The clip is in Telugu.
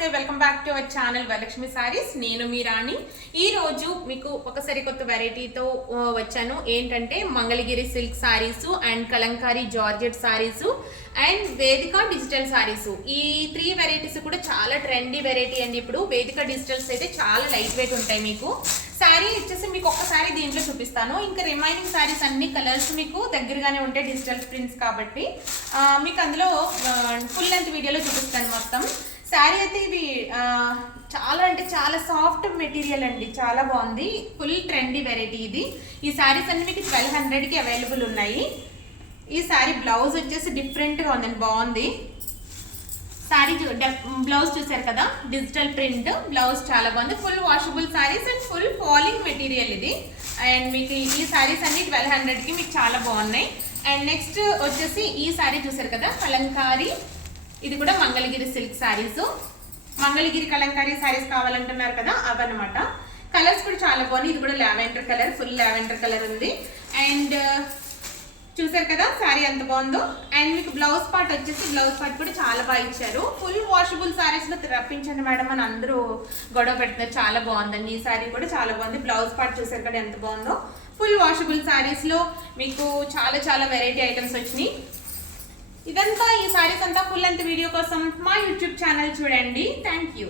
నమస్తే welcome back to our channel Varalakshmi saris. నేను మీ రాణి. ఈ రోజు మీకు ఒక సరికొత్త వెరైటీతో వచ్చాను. ఏంటంటే Mangalagiri silk saris and Kalamkari georgette saris and వేదిక డిజిటల్ సారీస్. ఈ 3 వెరైటీస్ కూడా చాలా ట్రెండీ వెరైటీ అండి. ఇప్పుడు వేదిక డిజిటల్స్ అయితే చాలా లైట్ వెయిట్ ఉంటాయి. మీకు శారీ వచ్చేసి మీకు ఒక్కసారి దీంట్లో చూపిస్తాను. ఇంకా రిమైనింగ్ శారీస్ అన్ని కలర్స్ మీకు దగ్గరగానే ఉంటాయి డిజిటల్ ప్రింట్స్ కాబట్టి మీకు అందులో ఫుల్ లెంత్ వీడియోలో చూపిస్తాను మొత్తం. శారీ అయితే ఇది చాలా అంటే చాలా సాఫ్ట్ మెటీరియల్ అండి, చాలా బాగుంది. ఫుల్ ట్రెండీ వెరైటీ ఇది. ఈ శారీస్ అన్ని మీకు 1200కి అవైలబుల్ ఉన్నాయి. ఈ శారీ బ్లౌజ్ వచ్చేసి డిఫరెంట్గా ఉందండి, బాగుంది. శారీ బ్లౌజ్ చూసారు కదా, డిజిటల్ ప్రింట్ బ్లౌజ్ చాలా బాగుంది. Full washable saris and full falling material ఇది. అండ్ మీకు ఈ శారీస్ అన్ని 1200కి మీకు చాలా బాగున్నాయి. అండ్ నెక్స్ట్ వచ్చేసి ఈ శారీ చూసారు కదా, కలంకారీ. ఇది కూడా మంగళగిరి సిల్క్ శారీస్. మంగళగిరి కలంకారీ శారీస్ కావాలంటున్నారు కదా, అవన్నమాట. కలర్స్ కూడా చాలా బాగున్నాయి. ఇది కూడా lavender colour, full lavender colour ఉంది. అండ్ చూసారు కదా శారీ ఎంత బాగుందో. అండ్ మీకు బ్లౌజ్ పార్ట్ వచ్చేసి బ్లౌజ్ పార్ట్ కూడా చాలా బాగా ఇచ్చారు. ఫుల్ వాషబుల్ శారీస్ లో రప్పించండి మేడం అని అందరూ గొడవ పెడుతున్నారు. చాలా బాగుందండి. ఈ శారీ కూడా చాలా బాగుంది. బ్లౌజ్ పార్ట్ చూసారు కదా ఎంత బాగుందో. ఫుల్ వాషబుల్ శారీస్ లో మీకు చాలా చాలా వెరైటీ ఐటమ్స్ వచ్చినాయి. ఇదంతా ఈ శారీస్ అంతా ఫుల్ లెంత్ వీడియో కోసం మా యూట్యూబ్ ఛానల్ చూడండి. Thank you.